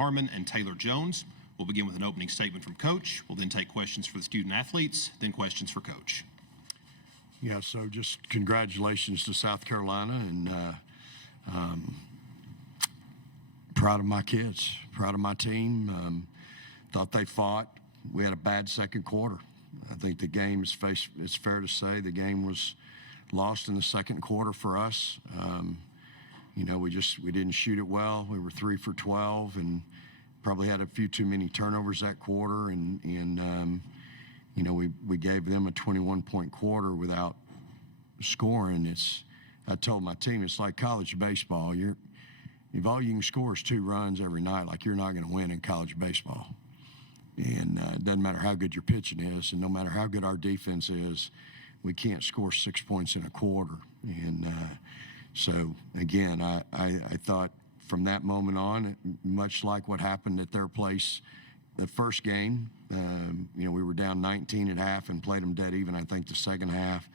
Harmon and Taylor Jones. We'll begin with an opening statement from Coach. We'll then take questions for the student athletes, then questions for Coach. Yeah, so just congratulations to South Carolina, and proud of my kids, proud of my team. Thought they fought. We had a bad second quarter. I think the game it's fair to say the game was lost in the second quarter for us. You know, we didn't shoot it well. We were 3 for 12 and probably had a few too many turnovers that quarter. And you know, we gave them a 21-point quarter without scoring. I told my team, it's like college baseball. If all you can score is 2 runs every night, like you're not going to win in college baseball. And it doesn't matter how good your pitching is, and no matter how good our defense is, we can't score 6 points in a quarter. And so, again, I thought from that moment on, much like what happened at their place the first game, you know, we were down 19 at half and played them dead even, I think, the second half.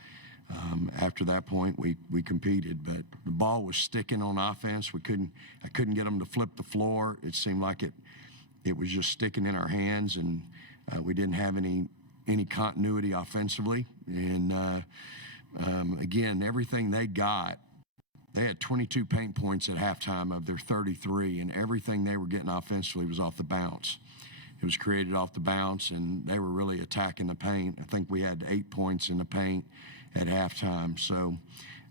After that point, we competed, but the ball was sticking on offense. I couldn't get them to flip the floor. It seemed like it was just sticking in our hands, and we didn't have any continuity offensively. And again, everything they got, they had 22 paint points at halftime of their 33, and everything they were getting offensively was off the bounce. It was created off the bounce, and they were really attacking the paint. I think we had 8 points in the paint at halftime. So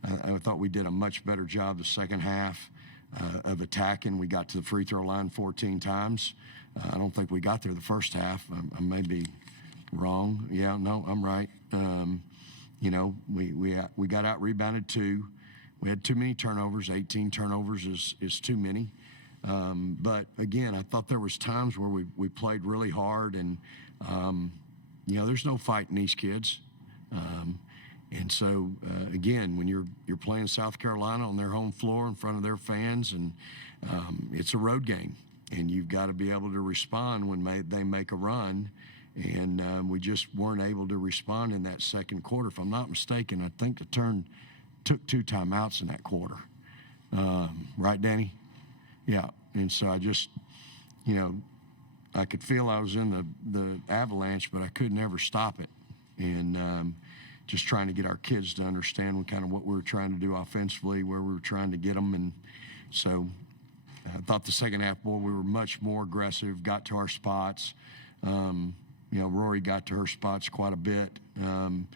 I thought we did a much better job the second half of attacking. We got to the free throw line 14 times. I don't think we got there the first half. I may be wrong. Yeah, no, I'm right. You know, we got out rebounded 2. We had too many turnovers. 18 turnovers is too many. But again, I thought there was times where we played really hard, and you know, there's no fight in these kids. And so again, when you're playing South Carolina on their home floor in front of their fans, and it's a road game, and you've got to be able to respond when they make a run. And we just weren't able to respond in that second quarter. If I'm not mistaken, I think the turn took 2 timeouts in that quarter. Right, Danny? Yeah. And so I just, you know, I could feel I was in the avalanche, but I could never stop it. And just trying to get our kids to understand kind of what we were trying to do offensively, where we were trying to get them. And so I thought the second half, boy, we were much more aggressive, got to our spots. You know, Rory got to her spots quite a bit and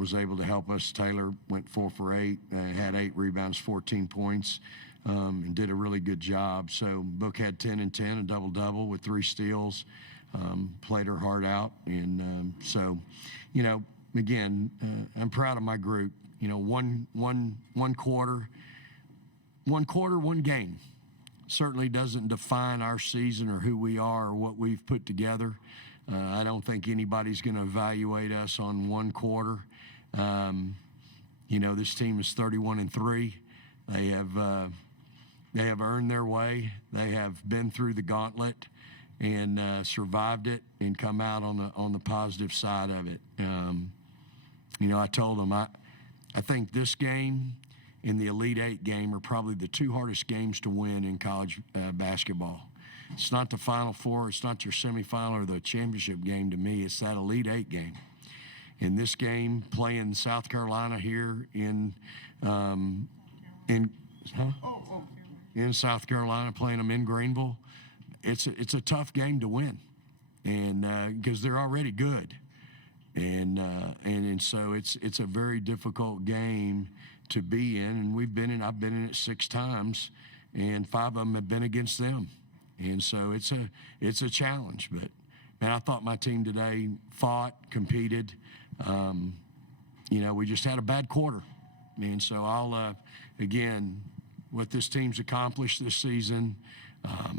was able to help us. Taylor went 4 for 8, had 8 rebounds, 14 points, and did a really good job. So Book had 10 and 10, a double-double with 3 steals, played her heart out. And so, you know, again, I'm proud of my group. You know, one quarter, one game certainly doesn't define our season or who we are or what we've put together. I don't think anybody's going to evaluate us on one quarter. You know, this team is 31-3. They have earned their way. They have been through the gauntlet and survived it and come out on the positive side of it. You know, I told them I think this game and the Elite Eight game are probably the 2 hardest games to win in college basketball. It's not the Final Four, it's not your semifinal or the championship game to me, it's that Elite Eight game. In this game, playing South Carolina here in South Carolina, playing them in Greenville, it's a tough game to win, and because they're already good, and so it's a very difficult game to be in, and I've been in it 6 times, and 5 of them have been against them. And so it's a challenge, but man, I thought my team today fought, competed. You know, we just had a bad quarter, and so I'll again, what this team's accomplished this season, I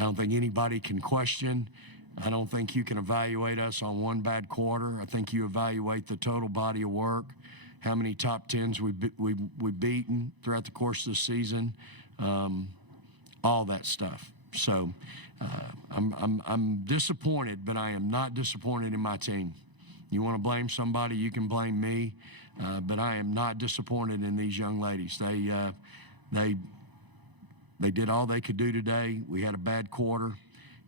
don't think anybody can question. I don't think you can evaluate us on one bad quarter. I think you evaluate the total body of work, how many top 10s we've beaten throughout the course of the season, all that stuff. So I'm disappointed, but I am not disappointed in my team. You want to blame somebody, you can blame me, but I am not disappointed in these young ladies. they did all they could do today. We had a bad quarter,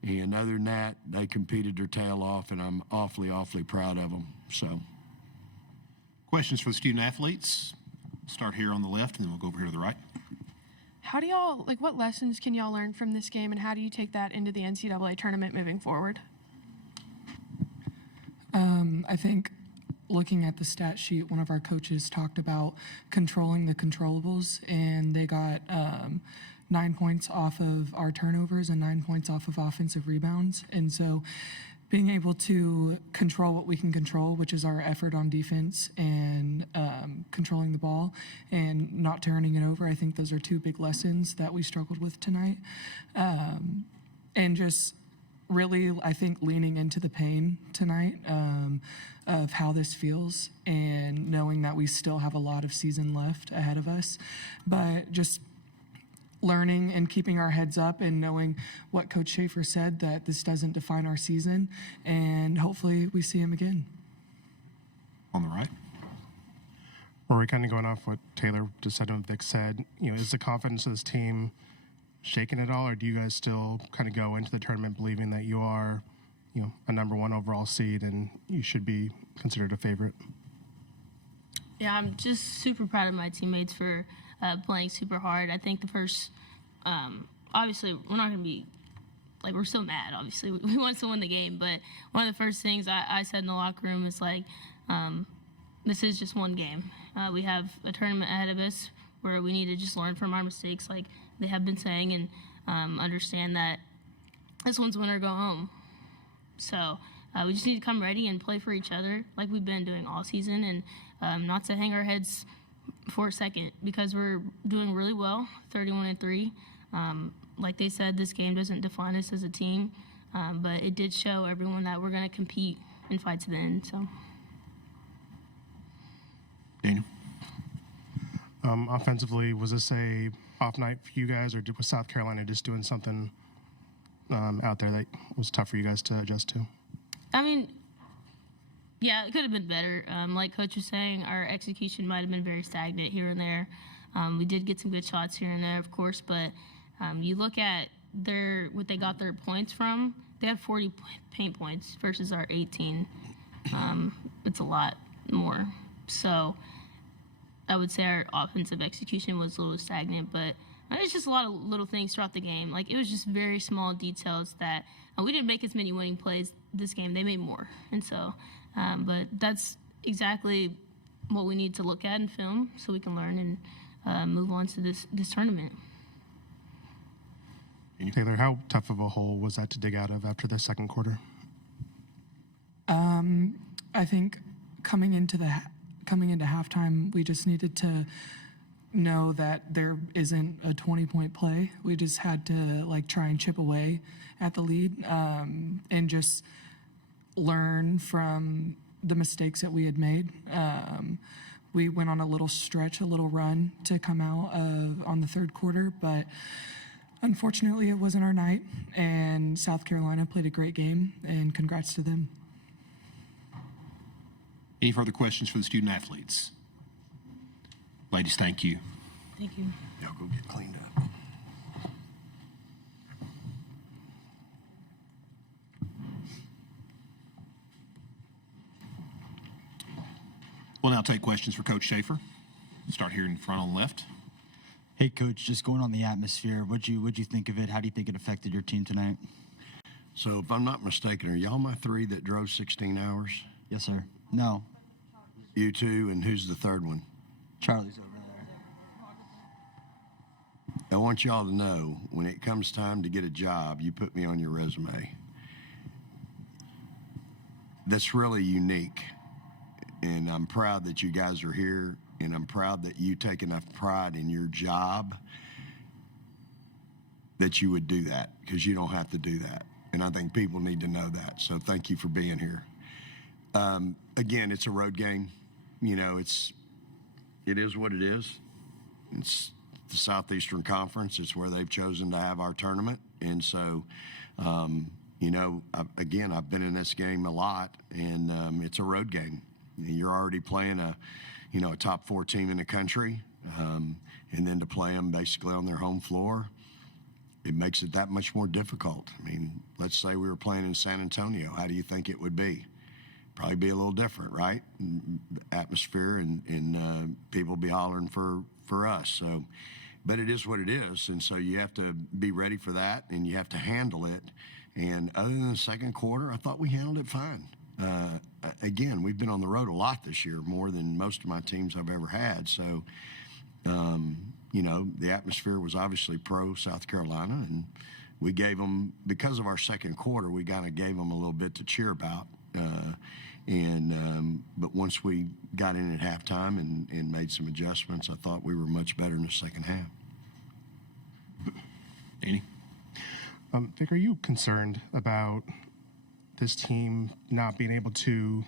and other than that, they competed their tail off, and I'm awfully, awfully proud of them. So, Questions for the student athletes? Start here on the left, and then we'll go over here to the right. How do y'all, what lessons can y'all learn from this game, and how do you take that into the NCAA tournament moving forward? I think looking at the stat sheet, one of our coaches talked about controlling the controllables, and they got 9 points off of our turnovers and 9 points off of offensive rebounds. And so being able to control what we can control, which is our effort on defense and controlling the ball and not turning it over, I think those are two big lessons that we struggled with tonight. And just really, I think, leaning into the pain tonight of how this feels and knowing that we still have a lot of season left ahead of us. But just learning and keeping our heads up and knowing what Coach Schaefer said, that this doesn't define our season, and hopefully we see him again. On the right. Rory, kind of going off what Taylor just said and what Vic said, is the confidence of this team shaken at all, or do you guys still kind of go into the tournament believing that you are, a number 1 overall seed and you should be considered a favorite? Yeah, I'm just super proud of my teammates for playing super hard. I think the first, obviously, we're not going to be, we're still mad, obviously. We want to win the game, but one of the first things I said in the locker room is, this is just one game. We have a tournament ahead of us where we need to just learn from our mistakes, like they have been saying, and understand that this one's win or go home. So we just need to come ready and play for each other like we've been doing all season, and not to hang our heads for a second, because we're doing really well, 31-3. Like they said, this game doesn't define us as a team, but it did show everyone that we're going to compete and fight to the end. So, Daniel. Offensively, was this a off night for you guys, or was South Carolina just doing something out there that was tough for you guys to adjust to? I mean, yeah, it could have been better. Like Coach was saying, our execution might have been very stagnant here and there. We did get some good shots here and there, of course, but you look at what they got their points from, they have 40 paint points versus our 18. It's a lot more. So I would say our offensive execution was a little stagnant, but it's just a lot of little things throughout the game. It was just very small details that we didn't make as many winning plays this game. They made more. And so, but that's exactly what we need to look at in film so we can learn and move on to this tournament. Taylor, how tough of a hole was that to dig out of after the second quarter? I think coming into halftime, we just needed to know that there isn't a 20-point play. We just had to try and chip away at the lead, and just learn from the mistakes that we had made. We went on a little stretch, a little run to come out on the third quarter, but unfortunately it wasn't our night, and South Carolina played a great game, and congrats to them. Any further questions for the student athletes? Ladies, thank you. Thank you. y'all go get cleaned up. We'll now take questions for Coach Schaefer. Start here in front on the left. Hey, Coach, just going on the atmosphere, what'd you think of it? How do you think it affected your team tonight? So if I'm not mistaken, are y'all my 3 that drove 16 hours? Yes, sir. No, You 2, and who's the third one? Charlie's over there. I want y'all to know, when it comes time to get a job, you put me on your resume. That's really unique, and I'm proud that you guys are here, and I'm proud that you take enough pride in your job that you would do that, because you don't have to do that, and I think people need to know that, so thank you for being here. Again, it's a road game. It is what it is. It's the Southeastern Conference. It's where they've chosen to have our tournament. And so, I've been in this game a lot, and it's a road game. You're already playing a top 4 team in the country, and then to play them basically on their home floor, it makes it that much more difficult. I mean, let's say we were playing in San Antonio. How do you think it would be? Probably be a little different, right? Atmosphere and people be hollering for us. So, but it is what it is, and so you have to be ready for that, and you have to handle it. And other than the second quarter, I thought we handled it fine. Again, we've been on the road a lot this year, more than most of my teams I've ever had. So, you know, the atmosphere was obviously pro South Carolina, and we gave them, because of our second quarter, we kind of gave them a little bit to cheer about. But once we got in at halftime and made some adjustments, I thought we were much better in the second half. Danny? Vic, are you concerned about this team not being able to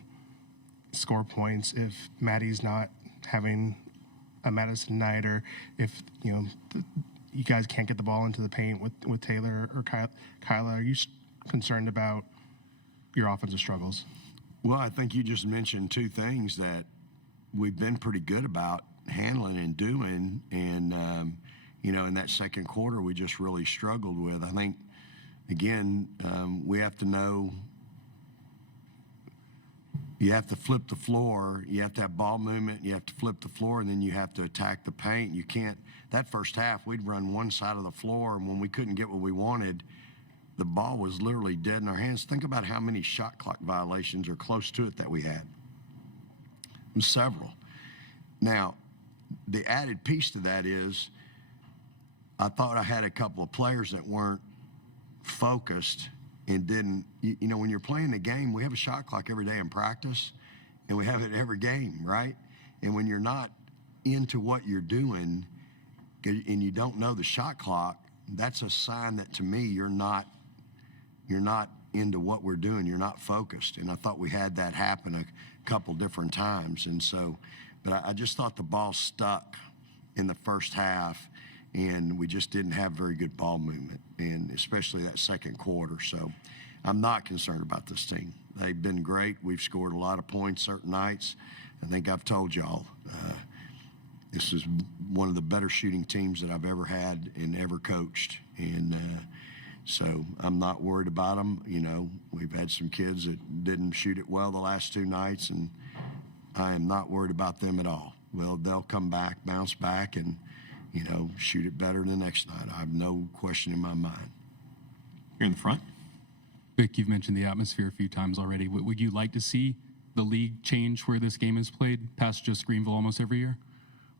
score points if Maddie's not having a Madison night, or if you guys can't get the ball into the paint with Taylor or Kyla? Are you concerned about your offensive struggles? Well, I think you just mentioned two things that we've been pretty good about handling and doing, and in that second quarter we just really struggled with. I think, again, we have to know. You have to flip the floor. You have to have ball movement. You have to flip the floor, and then you have to attack the paint. You can't. That first half, we'd run one side of the floor, and when we couldn't get what we wanted, the ball was literally dead in our hands. Think about how many shot clock violations or close to it that we had. Several. Now, the added piece to that is I thought I had a couple of players that weren't focused and didn't, when you're playing the game, we have a shot clock every day in practice, and we have it every game, right? And when you're not into what you're doing and you don't know the shot clock, that's a sign that, to me, you're not into what we're doing. You're not focused. And I thought we had that happen a couple different times. And so, but I just thought the ball stuck in the first half, and we just didn't have very good ball movement, and especially that second quarter. So I'm not concerned about this team. They've been great. We've scored a lot of points certain nights. I think I've told y'all, this is one of the better shooting teams that I've ever had and ever coached. And so I'm not worried about them. We've had some kids that didn't shoot it well the last two nights, and I am not worried about them at all. Well, they'll come back, bounce back, and shoot it better the next night. I have no question in my mind. Here in the front. Vic, you've mentioned the atmosphere a few times already. Would you like to see the league change where this game is played past just Greenville almost every year?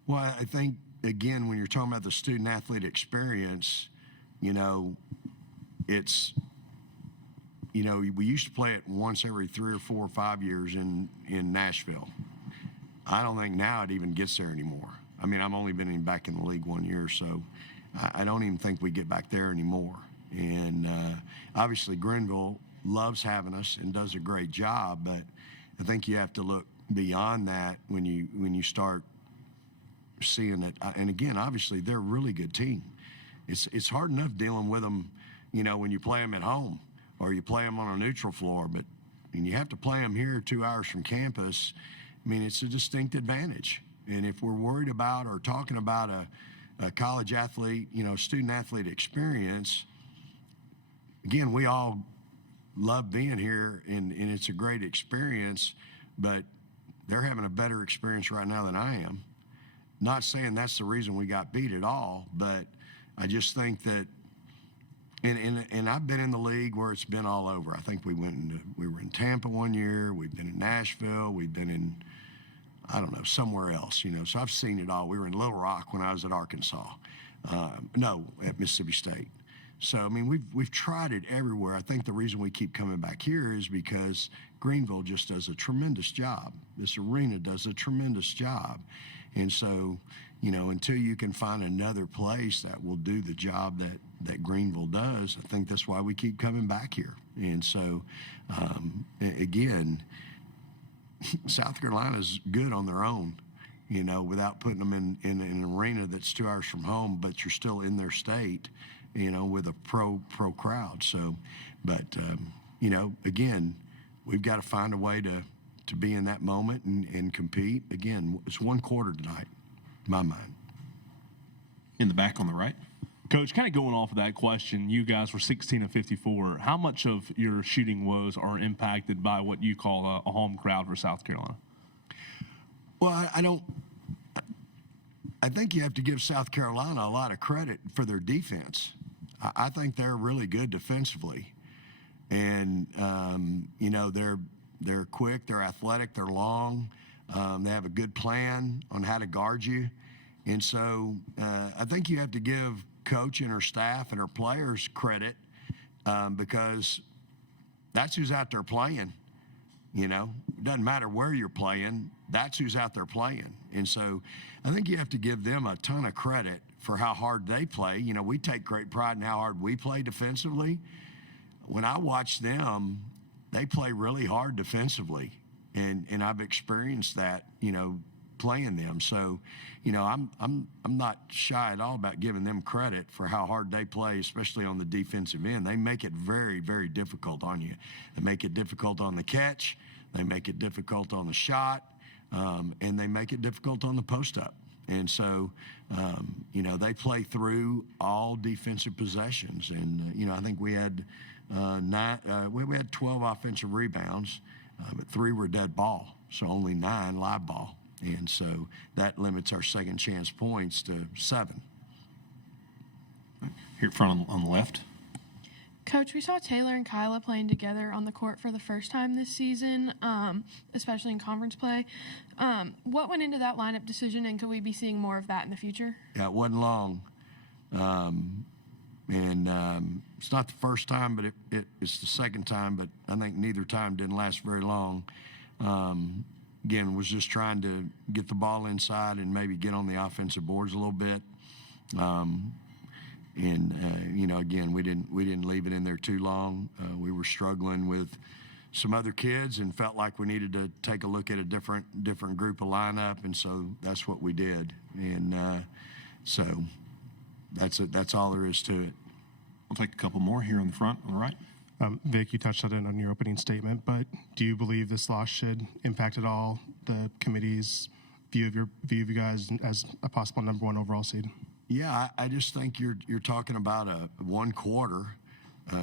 Well, I think, again, when you're talking about the student-athlete experience, it's, we used to play it once every 3 or 4 or 5 years in Nashville. I don't think now it even gets there anymore. I mean, I've only been back in the league 1 year, so I don't even think we get back there anymore. And obviously Greenville loves having us and does a great job, but I think you have to look beyond that when you start seeing it. And again, obviously they're a really good team. It's hard enough dealing with them, when you play them at home or you play them on a neutral floor, but when you have to play them here 2 hours from campus, I mean, it's a distinct advantage. And if we're worried about or talking about a college athlete, student athlete experience, again, we all love being here and it's a great experience, but they're having a better experience right now than I am. Not saying that's the reason we got beat at all, but I just think that, and I've been in the league where it's been all over. I think we were in Tampa 1 year, we've been in Nashville, we've been in, I don't know, somewhere else, so I've seen it all. We were in Little Rock when I was at Arkansas. At Mississippi State. So, I mean, we've tried it everywhere. I think the reason we keep coming back here is because Greenville just does a tremendous job. This arena does a tremendous job. And so, until you can find another place that will do the job that Greenville does, I think that's why we keep coming back here. And so, again, South Carolina's good on their own, without putting them in an arena that's 2 hours from home, but you're still in their state, with a pro crowd. So, but, again, we've got to find a way to be in that moment and compete. Again, it's one quarter tonight, in my mind. In the back on the right. Coach, kind of going off of that question, you guys were 16 of 54. How much of your shooting woes are impacted by what you call a home crowd for South Carolina? Well, I think you have to give South Carolina a lot of credit for their defense. I think they're really good defensively, and they're quick, they're athletic, they're long, they have a good plan on how to guard you, and so I think you have to give coach and her staff and her players credit because that's who's out there playing. It doesn't matter where you're playing, that's who's out there playing. And so I think you have to give them a ton of credit for how hard they play. We take great pride in how hard we play defensively. When I watch them, they play really hard defensively. And I've experienced that, playing them. So, I'm not shy at all about giving them credit for how hard they play, especially on the defensive end. They make it very, very difficult on you. They make it difficult on the catch. They make it difficult on the shot. And they make it difficult on the post-up. And so, they play through all defensive possessions. And, I think we had we had 12 offensive rebounds, but 3 were dead ball, so only 9 live ball. And so that limits our second chance points to 7. Here front on the left. Coach, we saw Taylor and Kyla playing together on the court for the first time this season, especially in conference play. What went into that lineup decision, and could we be seeing more of that in the future? Yeah, it wasn't long. It's not the first time, but it's the second time, but I think neither time didn't last very long. Again, was just trying to get the ball inside and maybe get on the offensive boards a little bit. Again, we didn't leave it in there too long. We were struggling with some other kids and felt like we needed to take a look at a different group of lineup, and so that's what we did. And so that's all there is to it. We'll take a couple more here on the front, on the right. Vic, you touched on it on your opening statement, but do you believe this loss should impact at all the committee's view of you guys as a possible number 1 overall seed? Yeah, I just think you're talking about one quarter.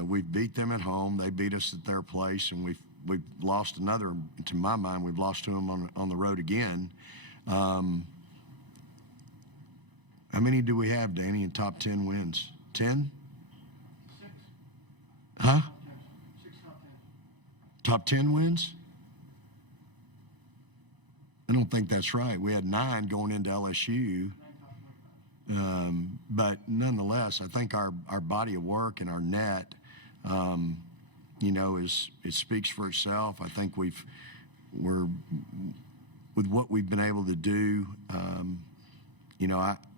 We've beat them at home. They beat us at their place, and we've lost another. To my mind, we've lost to them on the road again. How many do we have, Danny, in top 10 wins? 10? 6. Huh? 6 top 10. Top 10 wins? I don't think that's right. We had 9 going into LSU. But nonetheless, I think our body of work and our net, it speaks for itself. I think we're with what we've been able to do.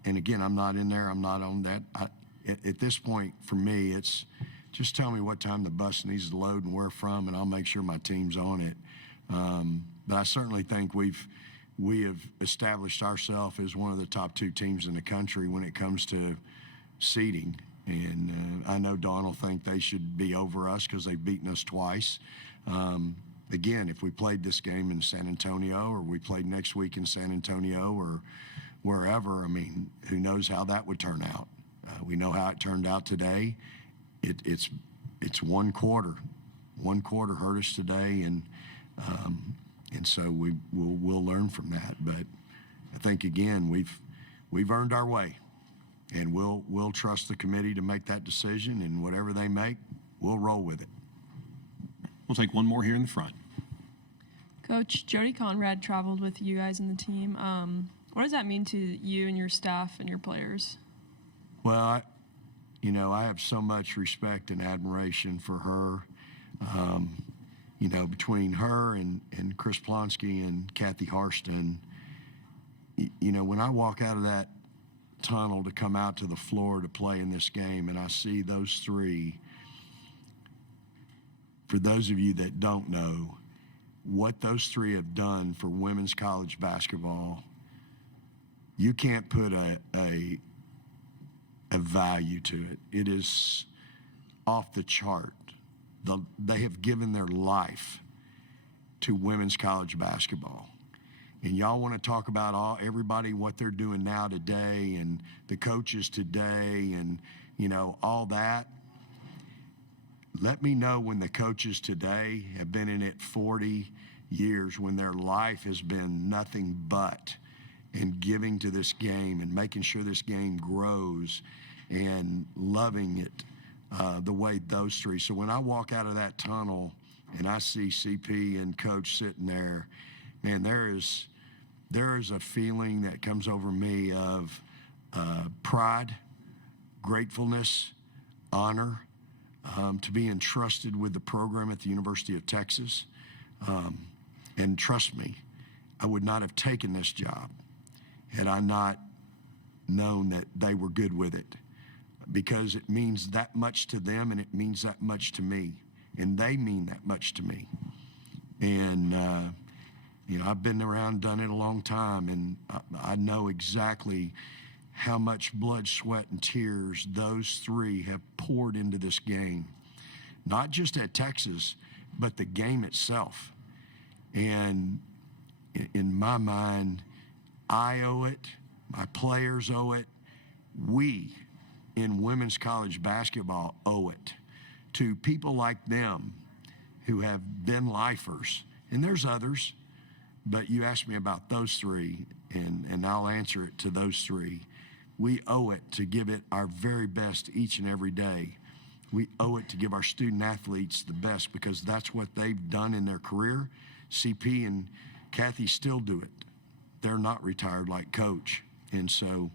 And again, I'm not in there. I'm not on that. At this point, for me, it's just tell me what time the bus needs to load and where from, and I'll make sure my team's on it. But I certainly think we have established ourselves as one of the top 2 teams in the country when it comes to seeding. And I know Dawn will think they should be over us because they've beaten us twice. Again, if we played this game in San Antonio or we played next week in San Antonio or wherever, who knows how that would turn out. We know how it turned out today. It's one quarter. One quarter hurt us today, and so we'll learn from that. But I think again we've earned our way, and we'll trust the committee to make that decision, and whatever they make, we'll roll with it. We'll take one more here in the front. Coach, Jody Conrad traveled with you guys and the team. What does that mean to you and your staff and your players? Well, I have so much respect and admiration for her. Between her and Chris Plonsky and Kathy Harston, when I walk out of that tunnel to come out to the floor to play in this game and I see those 3, for those of you that don't know, what those 3 have done for women's college basketball, you can't put a value to it. It is off the chart. They have given their life to women's college basketball. and y'all want to talk about everybody, what they're doing now today and the coaches today and, all that. Let me know when the coaches today have been in it 40 years, when their life has been nothing but and giving to this game and making sure this game grows and loving it the way those three. So when I walk out of that tunnel and I see CP and Coach sitting there, man, there is a feeling that comes over me of pride, gratefulness, honor, to be entrusted with the program at the University of Texas. And trust me, I would not have taken this job had I not known that they were good with it, because it means that much to them and it means that much to me, and they mean that much to me. And, I've been around, done it a long time, and I know exactly how much blood, sweat, and tears those three have poured into this game, not just at Texas, but the game itself. And in my mind, I owe it, my players owe it, we in women's college basketball owe it to people like them who have been lifers. And there's others, but you asked me about those three, and I'll answer it to those three. We owe it to give it our very best each and every day. We owe it to give our student athletes the best, because that's what they've done in their career. CP and Kathy still do it. They're not retired like Coach. And so,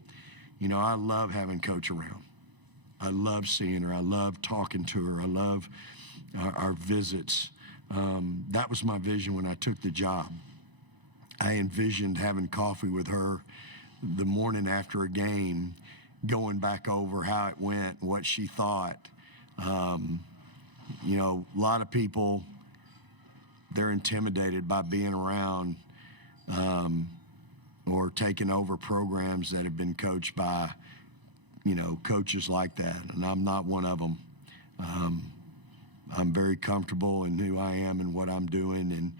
I love having Coach around. I love seeing her. I love talking to her. I love our visits. That was my vision when I took the job. I envisioned having coffee with her the morning after a game, going back over how it went and what she thought. A lot of people, they're intimidated by being around or taking over programs that have been coached by, coaches like that. And I'm not one of them. I'm very comfortable in who I am and what I'm doing. And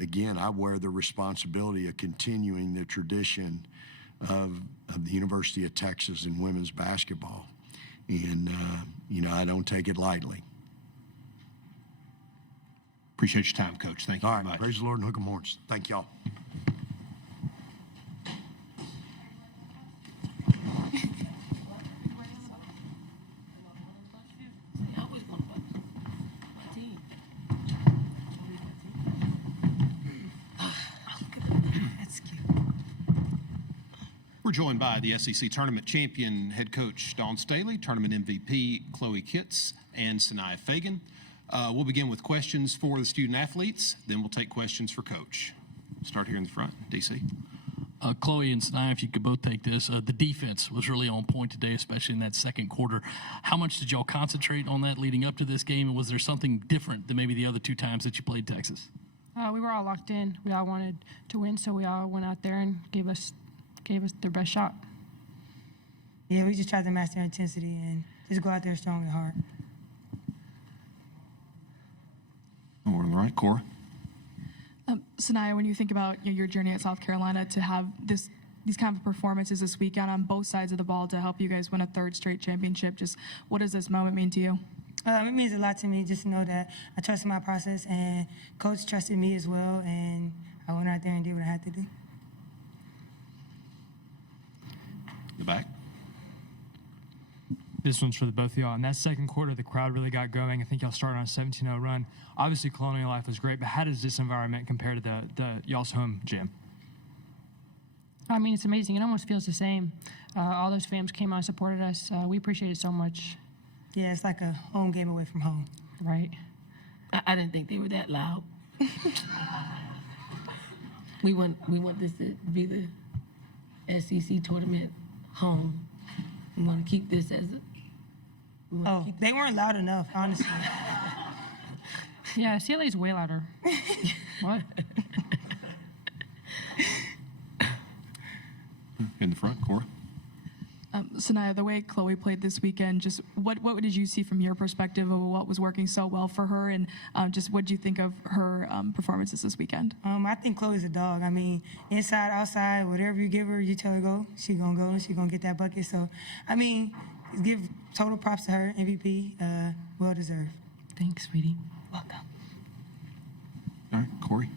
again, I wear the responsibility of continuing the tradition of the University of Texas in women's basketball. And, I don't take it lightly. Appreciate your time, Coach. Thank you All very right, much. praise the Lord and hook 'em horns. Thank y'all. We're joined by the SEC Tournament Champion head coach Dawn Staley, Tournament MVP Chloe Kitts, and Sanaya Fagan. We'll begin with questions for the student athletes, then we'll take questions for Coach. Start here in the front. DC. Chloe and Sanaya, if you could both take this. The defense was really on point today, especially in that second quarter. How much did y'all concentrate on that leading up to this game, and was there something different than maybe the other two times that you played Texas? We were all locked in. We all wanted to win, so we all went out there and gave us their best shot. Yeah, we just tried to match their intensity and just go out there strong and hard. Over on the right, Cora. Sanaya, when you think about your journey at South Carolina, to have these kind of performances this weekend on both sides of the ball to help you guys win a third straight championship, just what does this moment mean to you? It means a lot to me just to know that I trusted my process and Coach trusted me as well, and I went out there and did what I had to do. The back. This one's for the both of y'all. In that second quarter, the crowd really got going. I think y'all started on a 17-0 run. Obviously, Colonial Life was great, but how does this environment compare to the y'all's home gym? I mean, it's amazing. It almost feels the same. All those fans came out and supported us. We appreciate it so much. Yeah, it's like a home game away from home. Right. I didn't think they were that loud. we want this to be the SEC tournament home. We want to keep this as a... They weren't loud enough, honestly. Yeah, CLA's way louder. What? In the front, Cora. Sanaya, the way Chloe played this weekend, just what did you see from your perspective of what was working so well for her, and just what do you think of her performances this weekend? I think Chloe's a dog. I mean, inside, outside, whatever you give her, you tell her go, she gonna go and she gonna get that bucket. So, I mean, give total props to her, MVP, well deserved. Thanks, sweetie. Welcome. All right, Corey.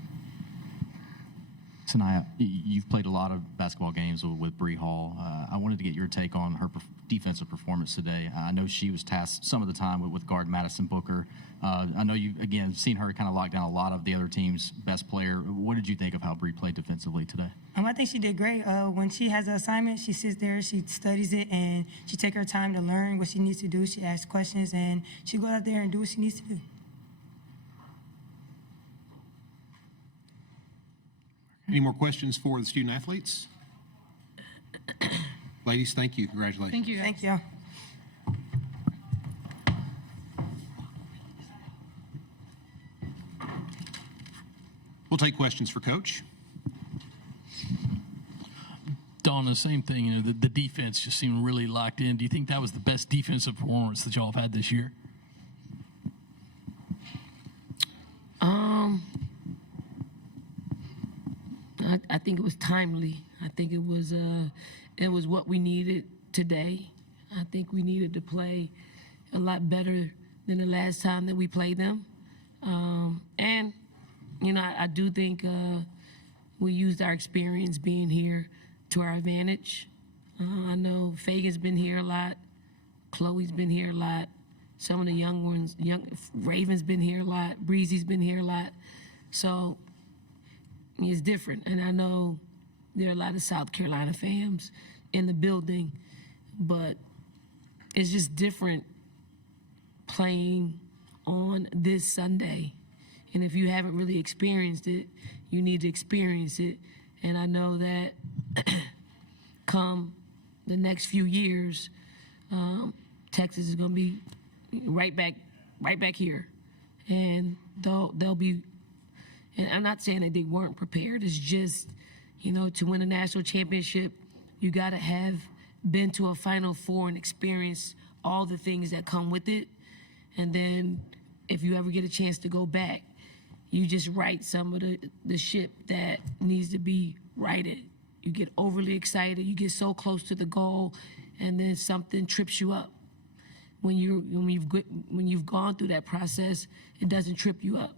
Sanaya, you've played a lot of basketball games with Bree Hall. I wanted to get your take on her defensive performance today. I know she was tasked some of the time with guard Madison Booker. I know you've, again, seen her kind of lock down a lot of the other team's best player. What did you think of how Bree played defensively today? I think she did great. When she has an assignment, she sits there, she studies it, and she takes her time to learn what she needs to do. She asks questions, and she goes out there and do what she needs to do. Any more questions for the student athletes? Ladies, thank you. Congratulations. Thank you. Thank you. We'll take questions for Coach. Donna, same thing. You know, the defense just seemed really locked in. Do you think that was the best defensive performance that y'all have had this year? I think it was timely. I think it was what we needed today. I think we needed to play a lot better than the last time that we played them. And, you know, I do think we used our experience being here to our advantage. I know Fagan's been here a lot. Chloe's been here a lot. Some of the young ones, Raven's been here a lot. Breezy's been here a lot. So it's different. And I know there are a lot of South Carolina fans in the building, but it's just different playing on this Sunday. And if you haven't really experienced it, you need to experience it. And I know that come the next few years, Texas is going to be right back here. And they'll be, and I'm not saying that they weren't prepared. It's just, you know, to win a national championship, you got to have been to a Final Four and experienced all the things that come with it. And then if you ever get a chance to go back, you just right some of the ship that needs to be righted. You get overly excited, you get so close to the goal, and then something trips you up. When you've gone through that process, it doesn't trip you up.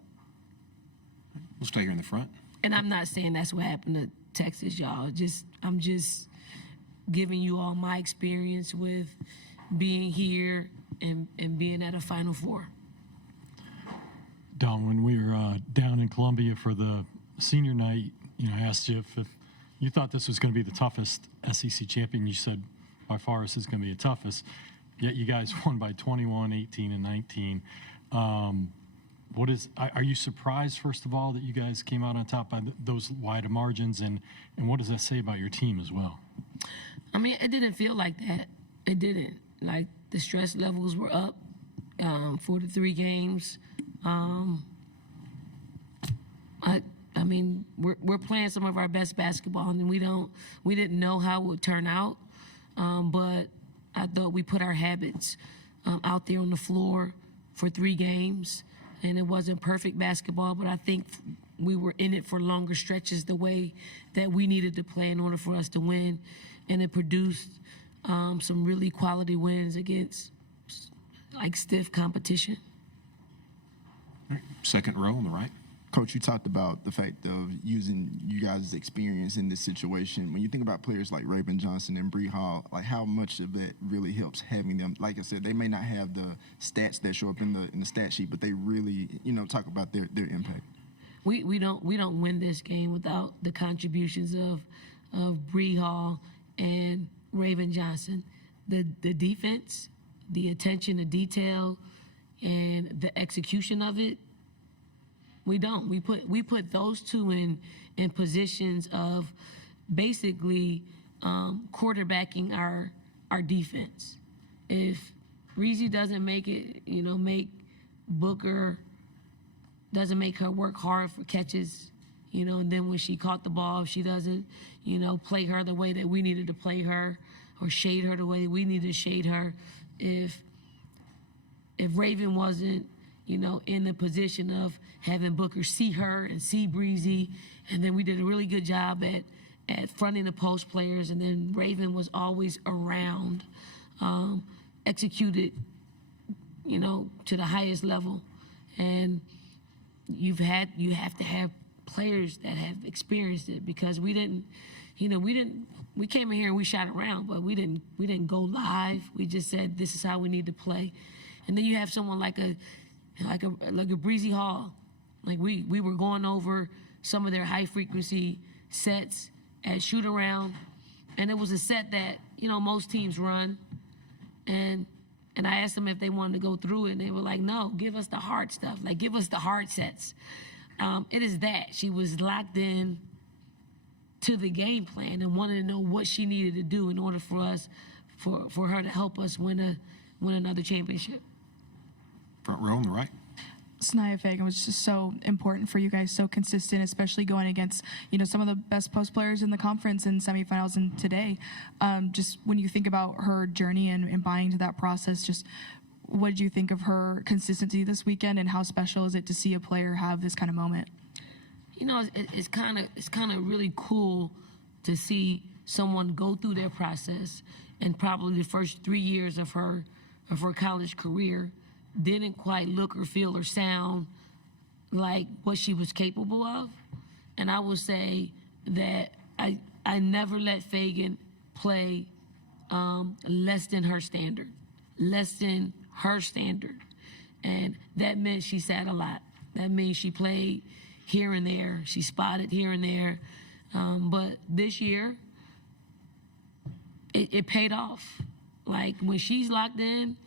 We'll stay here in the front. And I'm not saying that's what happened to Texas, y'all. I'm just giving you all my experience with being here and being at a Final Four. Don, when we were down in Columbia for the senior night, you know, I asked you if you thought this was going to be the toughest SEC champion. You said by far this is going to be the toughest. Yet you guys won by 21, 18, and 19. Are you surprised, first of all, that you guys came out on top by those wide margins, and what does that say about your team as well? I mean, it didn't feel like that. It didn't. Like, the stress levels were up for the 3 games. I mean, we're playing some of our best basketball, and we didn't know how it would turn out, but I thought we put our habits out there on the floor for 3 games, and it wasn't perfect basketball, but I think we were in it for longer stretches the way that we needed to play in order for us to win, and it produced some really quality wins against like stiff competition. All right. Second row on the right. Coach, you talked about the fact of using you guys' experience in this situation. When you think about players like Raven Johnson and Bree Hall, like how much of that really helps having them? Like I said, they may not have the stats that show up in the stat sheet, but they really, you know, talk about their impact. We don't win this game without the contributions of Bree Hall and Raven Johnson. The defense, the attention to detail, and the execution of it. We don't. We put those two in positions of basically quarterbacking our defense. If Reezy doesn't make it, you know, make Booker, doesn't make her work hard for catches, you know, and then when she caught the ball, if she doesn't, you know, play her the way that we needed to play her, or shade her the way we needed to shade her. If Raven wasn't, in the position of having Booker see her and see Breezy, and then we did a really good job at fronting the post players, and then Raven was always around, executed, to the highest level. And you have to have players that have experienced it, because we came in here and we shot around, but we didn't go live. We just said, this is how we need to play. And then you have someone like a Breezy Hall. Like we were going over some of their high frequency sets at shoot around, and it was a set that most teams run, and I asked them if they wanted to go through it, and they were like, no, give us the hard stuff, like give us the hard sets. It is that she was locked in to the game plan and wanted to know what she needed to do in order for us, for her to help us win another championship. Front row on the right. Sanaya Fagan was just so important for you guys, so consistent, especially going against, some of the best post players in the conference in semifinals and today. Just when you think about her journey and buying into that process, just what did you think of her consistency this weekend, and how special is it to see a player have this kind of moment? It's kind of really cool to see someone go through their process, and probably the first 3 years of her college career didn't quite look or feel or sound like what she was capable of. And I will say that I never let Fagan play less than her standard. And that meant she sat a lot. That means she played here and there. She spotted here and there. But this year, it paid off. Like, when she's locked in,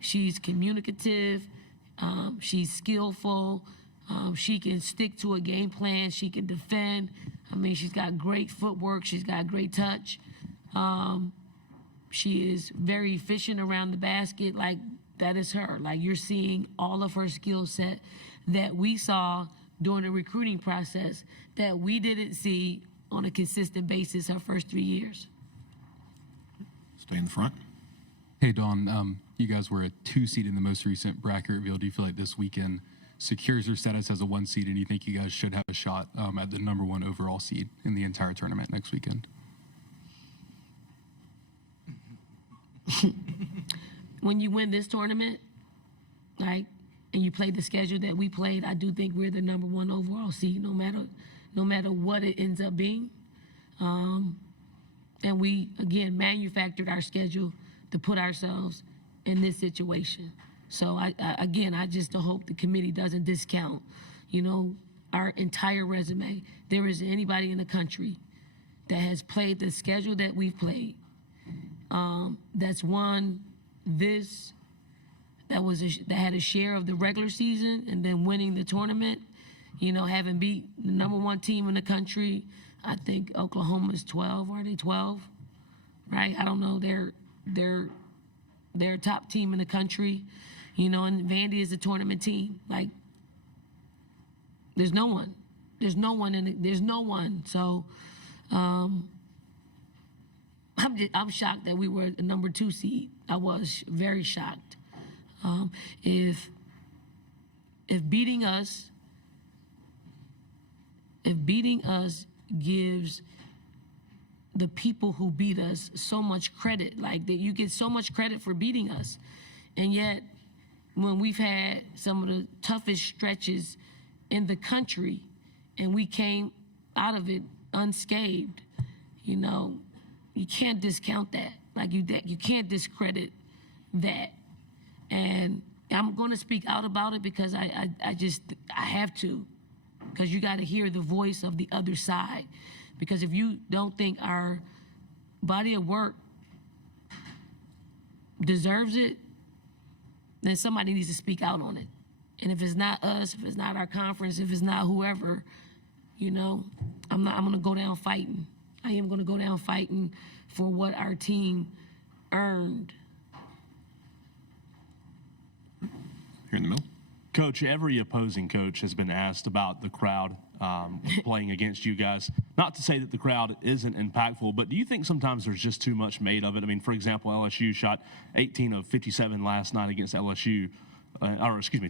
she's communicative, she's skillful, she can stick to a game plan, she can defend. I mean, she's got great footwork, she's got great touch. She is very efficient around the basket. Like, that is her. Like, you're seeing all of her skill set that we saw during the recruiting process that we didn't see on a consistent basis her first 3 years. Stay in the front. Hey, Dawn, you guys were a 2 seed in the most recent bracket reveal. Do you feel like this weekend secures your status as a 1 seed, and you think you guys should have a shot at the #1 overall seed in the entire tournament next weekend? When you win this tournament, like, and you play the schedule that we played, I do think we're the #1 overall seed, no matter what it ends up being. And we, again, manufactured our schedule to put ourselves in this situation. So I just hope the committee doesn't discount, our entire resume. There isn't anybody in the country that has played the schedule that we've played, that's won this, that had a share of the regular season, and then winning the tournament, having beat the #1 team in the country. I think Oklahoma's 12. Are they 12? Right? I don't know. They're a top team in the country, and Vandy is a tournament team. Like, there's no one. So, I'm shocked that we were the #2 seed. I was very shocked. If beating us gives the people who beat us so much credit, like, that you get so much credit for beating us, and yet when we've had some of the toughest stretches in the country and we came out of it unscathed, you can't discount that. Like, you can't discredit that. And I'm going to speak out about it because I have to, because you got to hear the voice of the other side. Because if you don't think our body of work deserves it, then somebody needs to speak out on it. And if it's not us, if it's not our conference, if it's not whoever, I'm going to go down fighting. I am going to go down fighting for what our team earned. Here in the middle. Coach, every opposing coach has been asked about the crowd playing against you guys. Not to say that the crowd isn't impactful, but do you think sometimes there's just too much made of it? I mean, for example, LSU shot 18 of 57 last night against LSU.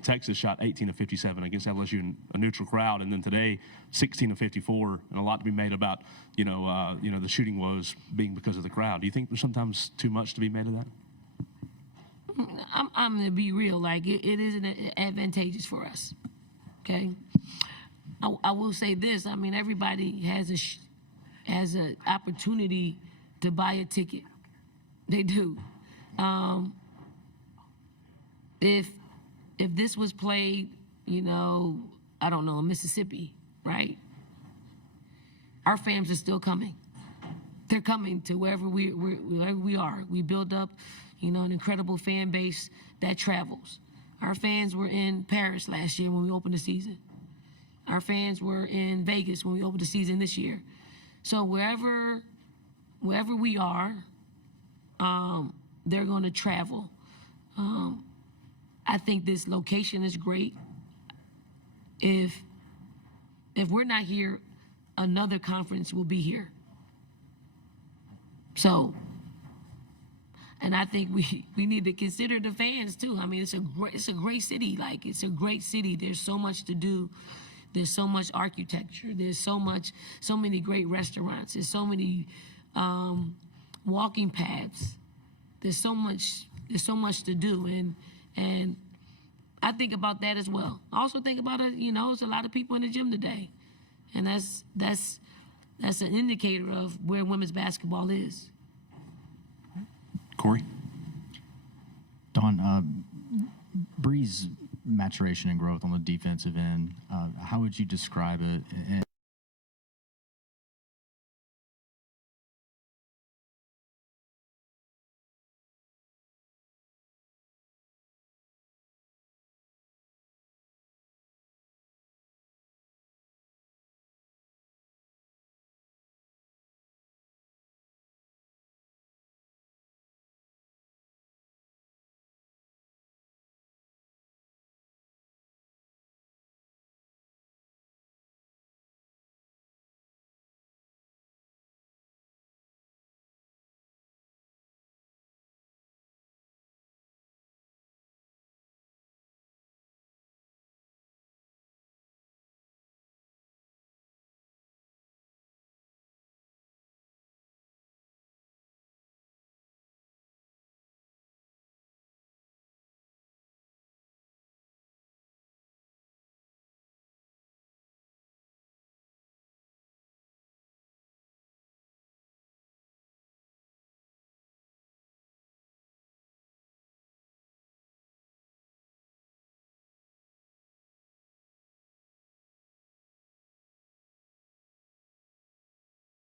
Texas shot 18 of 57 against LSU in a neutral crowd, and then today 16 of 54, and a lot to be made about the shooting woes being because of the crowd. Do you think there's sometimes too much to be made of that? I'm going to be real. Like, it isn't advantageous for us. Okay? I will say this. I mean, everybody has an opportunity to buy a ticket. They do. If this was played, I don't know, in Mississippi, right? Our fans are still coming. They're coming to wherever we are. We build up, an incredible fan base that travels. Our fans were in Paris last year when we opened the season. Our fans were in Vegas when we opened the season this year. So wherever we are, they're going to travel. I think this location is great. If we're not here, another conference will be here. So, and I think we need to consider the fans too. I mean, it's a great city. Like, it's a great city. There's so much to do. There's so much architecture. There's so many great restaurants. There's so many walking paths. There's so much to do, and I think about that as well. I also think about it. There's a lot of people in the gym today, and that's an indicator of where women's basketball is. Corey? Dawn, Bree's maturation and growth on the defensive end, how would you describe it?